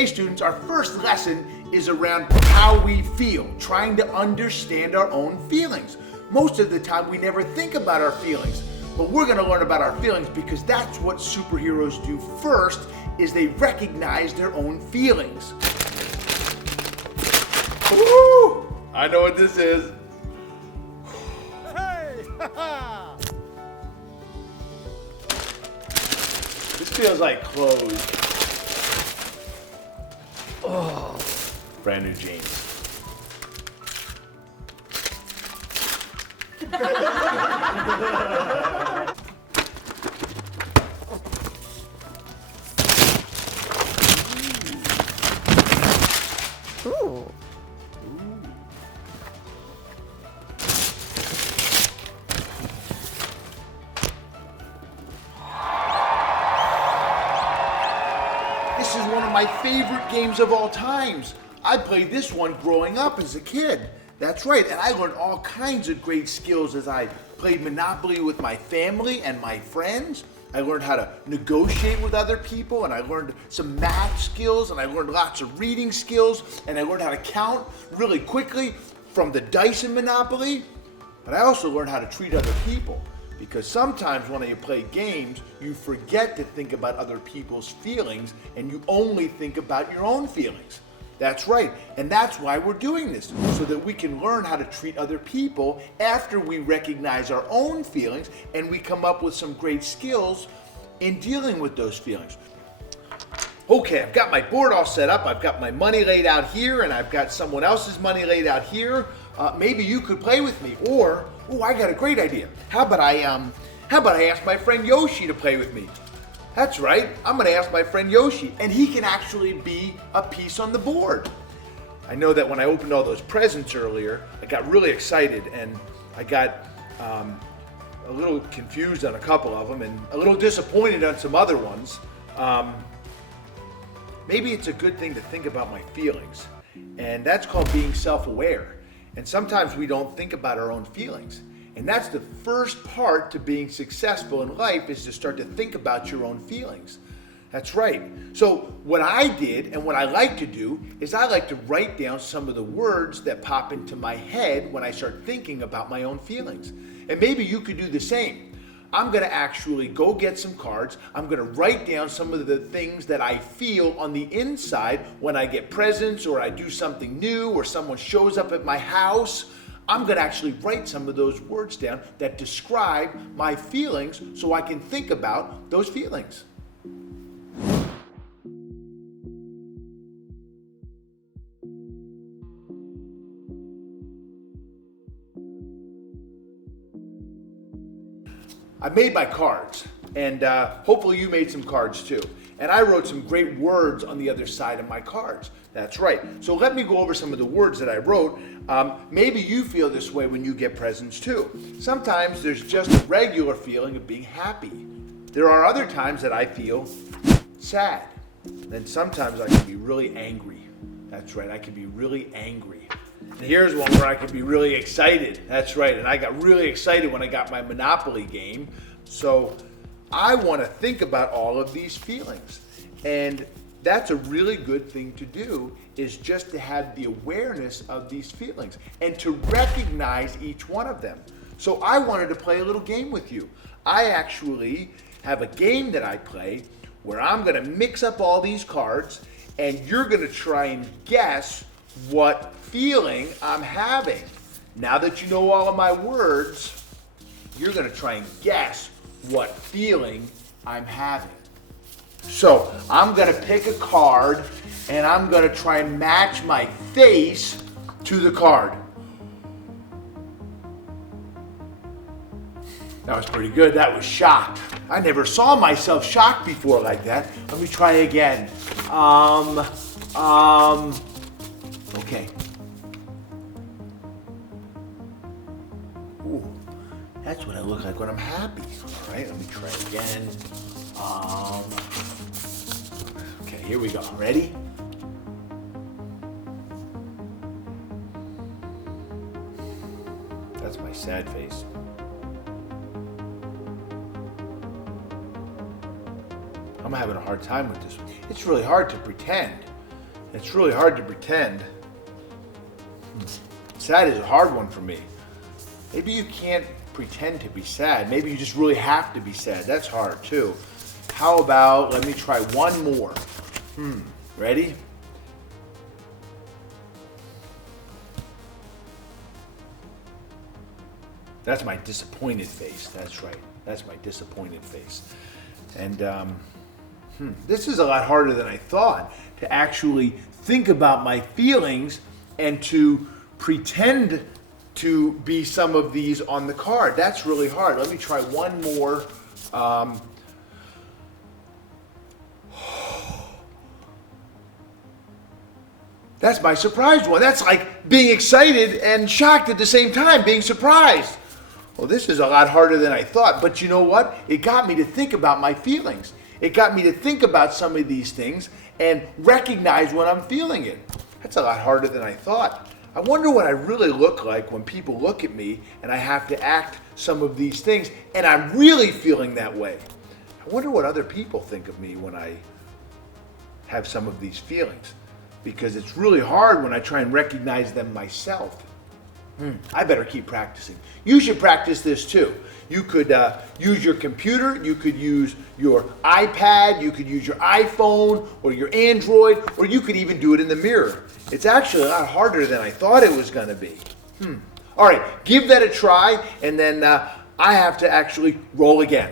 Hey students, our first lesson is around how we feel, trying to understand our own feelings. Most of the time we never think about our feelings, but we're going to learn about our feelings because that's what superheroes do first, is they recognize their own feelings. Woo! I know what this is. Hey! This feels like clothes. Oh, brand new jeans. Ooh. This is one of my favorite games of all times. I played this one growing up as a kid. That's right, and I learned all kinds of great skills as I played Monopoly with my family and my friends. I learned how to negotiate with other people, and I learned some math skills, and I learned lots of reading skills, and I learned how to count really quickly from the dice in Monopoly. But I also learned how to treat other people, because sometimes when you play games, you forget to think about other people's feelings, and you only think about your own feelings. That's right, and that's why we're doing this, so that we can learn how to treat other people after we recognize our own feelings and we come up with some great skills in dealing with those feelings. Okay, I've got my board all set up, I've got my money laid out here, and I've got someone else's money laid out here. Maybe you could play with me, or, I got a great idea. How about I ask my friend Yoshi to play with me? That's right, I'm gonna ask my friend Yoshi, and he can actually be a piece on the board. I know that when I opened all those presents earlier, I got really excited, and I got a little confused on a couple of them, and a little disappointed on some other ones. Maybe it's a good thing to think about my feelings, and that's called being self-aware. And sometimes we don't think about our own feelings. And that's the first part to being successful in life, is to start to think about your own feelings. That's right. So what I did, and what I like to do, is I like to write down some of the words that pop into my head when I start thinking about my own feelings. And maybe you could do the same. I'm gonna actually go get some cards. I'm gonna write down some of the things that I feel on the inside when I get presents, or I do something new, or someone shows up at my house. I'm gonna actually write some of those words down that describe my feelings, so I can think about those feelings. I made my cards, and hopefully you made some cards too. And I wrote some great words on the other side of my cards. That's right. So let me go over some of the words that I wrote. Maybe you feel this way when you get presents too. Sometimes there's just a regular feeling of being happy. There are other times that I feel sad. And sometimes I can be really angry. That's right, I can be really angry. And here's one where I can be really excited. That's right, and I got really excited when I got my Monopoly game. So I want to think about all of these feelings. And that's a really good thing to do, is just to have the awareness of these feelings and to recognize each one of them. So I wanted to play a little game with you. I actually have a game that I play where I'm gonna mix up all these cards, and you're gonna try and guess what feeling I'm having. Now that you know all of my words, you're gonna try and guess what feeling I'm having. So I'm gonna pick a card, and I'm gonna try and match my face to the card. That was pretty good. That was shocked. I never saw myself shocked before like that. Let me try again. Okay. Ooh, that's what I look like when I'm happy. All right, let me try again. Okay, here we go. Ready? That's my sad face. I'm having a hard time with this one. It's really hard to pretend. It's really hard to pretend. Sad is a hard one for me. Maybe you can't pretend to be sad. Maybe you just really have to be sad. That's hard too. How about, let me try one more. Ready? That's my disappointed face. That's right. That's my disappointed face. And this is a lot harder than I thought, to actually think about my feelings and to pretend to be some of these on the card. That's really hard. Let me try one more. That's my surprised one. That's like being excited and shocked at the same time, being surprised. Well, this is a lot harder than I thought, but you know what? It got me to think about my feelings. It got me to think about some of these things and recognize when I'm feeling it. That's a lot harder than I thought. I wonder what I really look like when people look at me and I have to act some of these things and I'm really feeling that way. I wonder what other people think of me when I have some of these feelings, because it's really hard when I try and recognize them myself. I better keep practicing. You should practice this too. You could use your computer, you could use your iPad, you could use your iPhone or your Android, or you could even do it in the mirror. It's actually a lot harder than I thought it was going to be. All right, give that a try, and then I have to actually roll again.